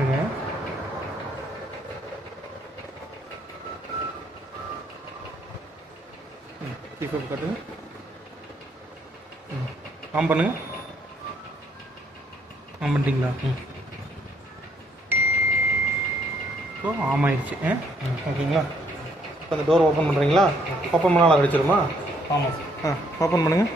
இருங்க. இப்போ காட்டுங்க. ஆன் பண்ணுங்க. ஆன் பண்ணிட்டீங்களா? ஸோ ஆன் ஆயிடுச்சு. ஓகேங்களா? இப்போ அந்த டோர் ஓப்பன் பண்ணுறீங்களா? ஓப்பன் பண்ணால் அடிச்சிருமா? ஆமாம் சார். ஓப்பன் பண்ணுங்கள்.